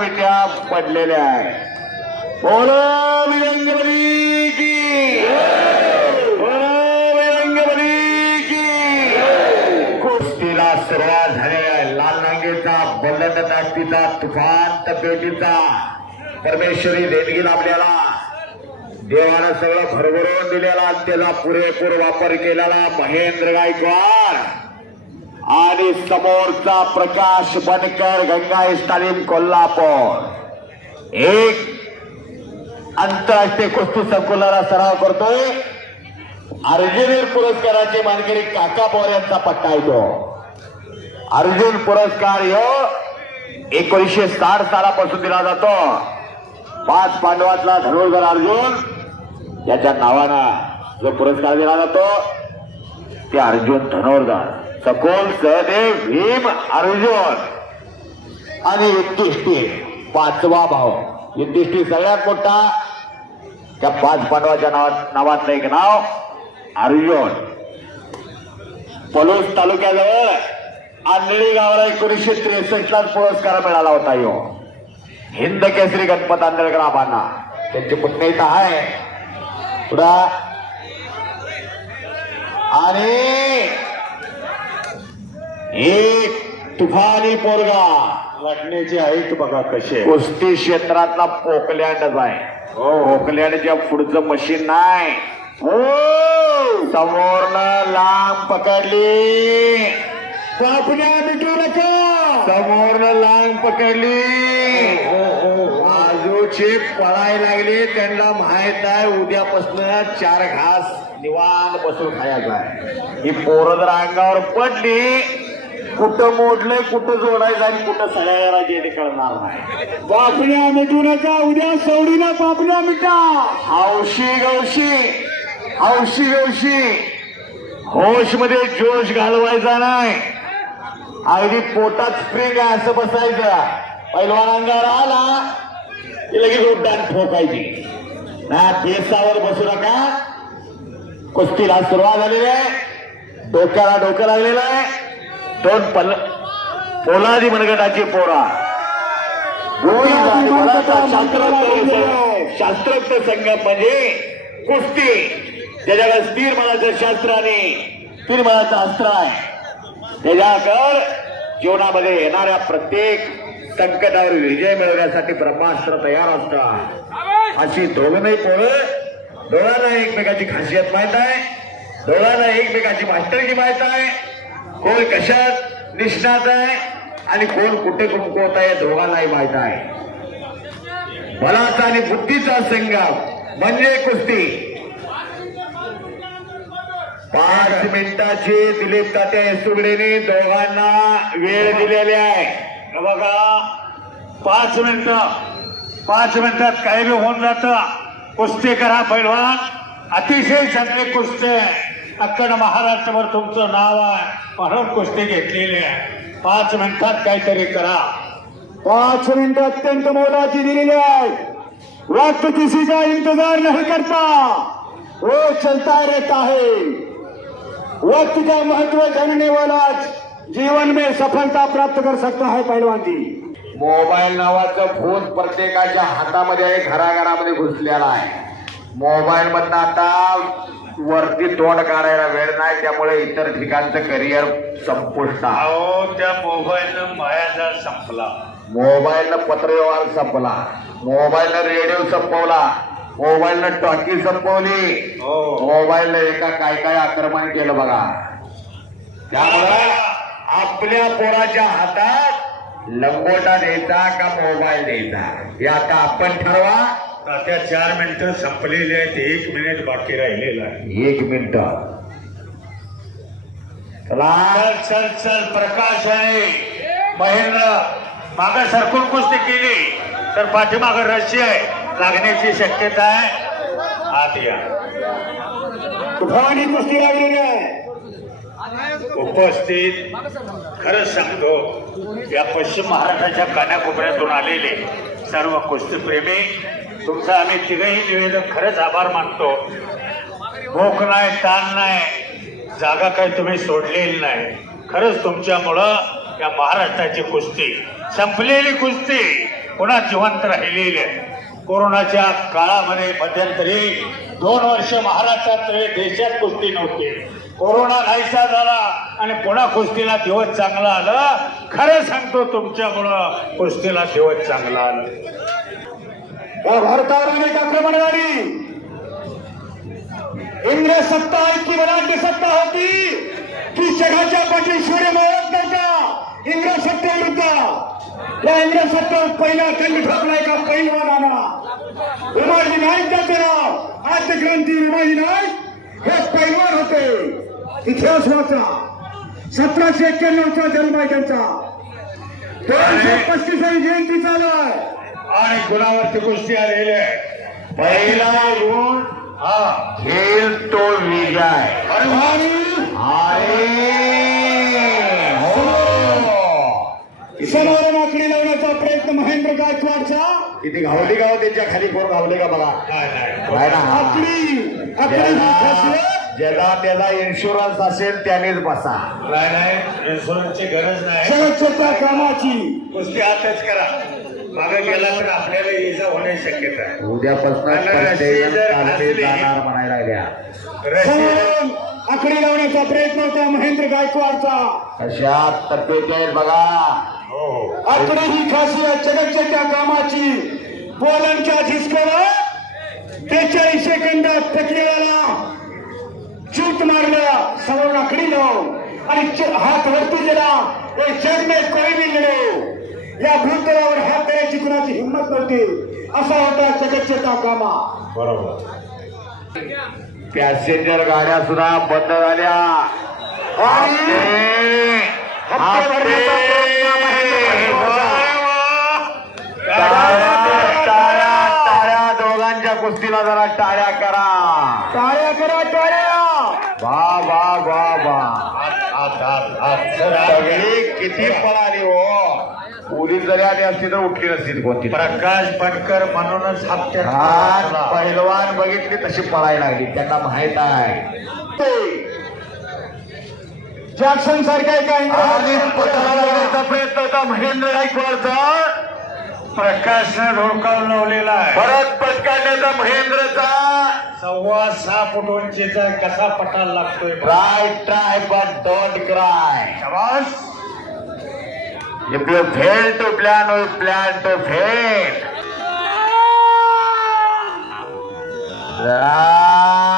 मिठ्या पडलेल्या आहे बोलो विरंगबली की. बोलो विरंगबली की. कुस्तीला सुरुवात झाली. आहे लाल नांगेचा बलंद ताकदीचा तुफान तब्येतीचा परमेश्वरी देणगी लाभलेला. देवानं सगळं भरभरून दिलेला. त्याचा पुरेपूर वापर केलेला महेंद्र गायकवाड. आणि समोरचा प्रकाश बनकर गंगा स्टालिन कोल्हापूर. एक आंतरराष्ट्रीय कुस्ती संकुलाला सराव करतोय. अर्जुनील पुरस्काराचे मानकरी काका पवार यांचा पट्टा येतो अर्जुन पुरस्कार ह्यो एकोणीसशे साठ सालापासून दिला जातो. पाच पांडवातला धनुर्धर अर्जुन याच्या नावानं जो पुरस्कार दिला जातो ते अर्जुन धनुर्धर. सखोल सहदेव भीम अर्जुन. आणि युधिष्ठिर पाचवा भाव युधिष्ठिर सगळ्यात मोठा. त्या पाच पांडवाच्या नावात नावातलं एक नाव अर्जुन. पलूस तालुक्याजवळ आंधळी गावाला एकोणीसशे त्रेसष्ट ला पुरस्कार मिळाला होता यो. हिंद केसरी गणपत आंधळकर आबांना त्यांची पुण्य इथं आहे. पुढा. आणि एक तुफानी पोरगा. वाटण्याची आहेत बघा कसे कुस्ती क्षेत्रातला पोकलँडच आहे हो पोकलँडच्या पुढचं मशीन नाही. हो समोरनं लांब पकडली. बापण्या मिटू नका समोरनं लांब पकडली. बाजूची पळायला लागली. त्यांना माहीत आहे उद्यापासून चार घास निवांत बसून खायचा ही पोरं जर अंगावर पडली कुठं मोडलंय कुठं जोडायचं आणि कुठं सगळ्याला ते कळणार नाही. बापण्या मिटू नका उद्या सवडीला बापण्या मिटा. हौशी गवशी हौशी गवशी होशमध्ये जोश घालवायचा नाही. अगदी पोटात स्प्रिंग आहे असं बसायचं. पहिलवान अंगावर आला की लगेच उड्डाण ठोकायची. ना बेसावर बसू नका. कुस्तीला सुरुवात झालेली आहे. डोक्याला डोकं लागलेलं आहे. दोन पल पोलादी मनगटाची पोरा. शास्त्रोक्त शास्त्रोक्त संगम म्हणजे कुस्ती. ज्याच्याकडे स्थिर मनाचं शास्त्र आणि स्थिर मनाचं अस्त्र आहे. त्याच्याकडे जीवनामध्ये येणाऱ्या प्रत्येक संकटावर विजय मिळवण्यासाठी ब्रह्मास्त्र तयार असतात. अशी दोघंही पोरं दोघांना एकमेकाची खासियत माहीत आहे. दोघांना एकमेकाची मास्टरची माहीत आहे. कोण कशात निष्णात आहे आणि कोण कुठे कुंकवत आहे दोघांनाही माहीत आहे. बलाचा आणि बुद्धीचा संगम म्हणजे कुस्ती. पाच मिनिटाचे दिलीप तात्या येसुगडेने दोघांना वेळ दिलेली आहे. बघा पाच मिनिट पाच मिनिटात काही बी होऊन जात. कुस्ती करा पैलवान. अतिशय चांगले कुस्ती आहे अख्खन महाराष्ट्रभर तुमचं नाव आहे. म्हणून कुस्ती घेतलेली आहे. पाच मिनिटात काहीतरी करा. पाच मिनिट अत्यंत मोलाची दिलेली आहे. वक्त किसी का इंतजार नहीं करता. वो चलता रहता है वक्त का महत्त्व जानने वाला जीवन में सफलता प्राप्त कर सकता है पहलवान जी मोबाईल नावाचं फोन प्रत्येकाच्या हातामध्ये आहे घराघरामध्ये घुसलेला आहे. मोबाईल मधनं आता वरती तोंड काढायला वेळ नाही त्यामुळे इतर ठिकाणचं करिअर संपुष्टात. अहो त्या मोबाईलनं मायाजा संपला. मोबाईलनं पत्रव्यवहार संपला. मोबाईलनं रेडिओ संपवला. मोबाईलनं टॉकी संपवली. हो. मोबाईलनं एका काय काय आक्रमण केलं बघा. त्यामुळे आपल्या पोराच्या हातात लंगोटा द्यायचा का मोबाईल द्यायचा? हे आता आपण ठरवा. त्या चार मिनिटं संपलेली आहेत एक मिनिट बाकी राहिलेला आहे. एक मिनिट. चला. चल चल प्रकाश आहे. महेंद्र माग सरकून कुस्ती केली. तर पाठीमाग रशी आहे. लागण्याची शक्यता आहे. आत या. तुफानी कुस्ती लागलेली आहे. उपस्थित. खरंच सांगतो या पश्चिम महाराष्ट्राच्या कानाकोपऱ्यातून आलेले सर्व कुस्तीप्रेमी तुमचं आम्ही तिघही निवेदन खरंच आभार मानतो. भूक नाही ताण नाही जागा काही तुम्ही सोडलेली नाही. खरंच तुमच्यामुळं या महाराष्ट्राची कुस्ती संपलेली कुस्ती पुन्हा जिवंत राहिलेली आहे. कोरोनाच्या काळामध्ये मध्यंतरी दोन वर्ष महाराष्ट्रात देशात कुस्ती नव्हती. कोरोना नाहीसा झाला आणि पुन्हा कुस्तीला दिवस चांगला आलं. खरं सांगतो तुमच्यामुळं कुस्तीला दिवस चांगला आलं. या भारतावर अनेक आक्रमणकारी इंग्रज सत्ता इतकी बलाढ्य सत्ता होती? की जगाच्या पाठी सूर्य मावळत नव्हता? इंग्रज सत्तेविरुद्ध. या इंग्रज सत्तेवर पहिला खंड ठोकला एका पैलवानाना उमाजी नाईक त्याचे नाव. आद्य क्रांती उमाजी नाईक हे पैलवान होते. इतिहास वाचा सतराशे एक्क्याण्णवचा जन्म आहे त्यांचा. दोनशे पस्तीसावी जयंती चालू आहे. आणि गुणावरती कुस्ती आलेली आहे पहिला गुण हा खेळ तो विजय. आहे हो. समोर आखडी लावण्याचा प्रयत्न महेंद्र गायकवाडचा. किती घावली का हो त्यांच्या खाली कोण घावले का बघा? आकडी आकडी ज्याला त्याला इन्शुरन्स असेल त्यानेच बसा. नाही इन्शुरन्सची गरज नाही. जगतच्या कामाची कुस्ती आताच करा. मागे गेला तर आपल्याला इजा होण्याची शक्यता आहे. उद्यापासून जाणार म्हणायला लागल्या. आकडी लावण्याचा प्रयत्न होता महेंद्र गायकवाडचा? अशा तब्येत आहेत बघा. हो हो. आकडी ही खासियत जगतच्या कामाची. पोलांच्या झिसकाला बेचाळीस सेकंदात प्रक्रियेला चूत मारल्या समोर आकडी लाव आणि च- हात वरती दिला. हे जग में कोई भी लढो या भूतलावर हात करायची कुणाची हिंमत नव्हती. असा होता जगतचेता कामा. बरोबर. पॅसेंजर गाड्या सुद्धा बंद झाल्या. दोघांच्या कुस्तीला जरा टाळ्या करा. टाळ्या करा टाळ्या. वा वा वा वा. सगळी किती पळाली हो? पोलीस जरी आली असती तर उठली नसती कोणती. प्रकाश बनकर म्हणूनच हप्त्यात आज. पहिलवान बघितली तशी पळायला लागली. त्यांना माहीत आहे. जॅक्सन सारखा एका आणि इंग्रज पळायला लागण्याचा प्रयत्न होता. महेंद्र गायकवाडचा. प्रकाशनं धोकावून लावलेला आहे. परत पटकावण्याचा महेंद्रचा. सव्वा सहा फूट उंचीचा कसा पटाला लागतोय try try but don't cry शाबास. If you fail to plan, we plan to fail. जरा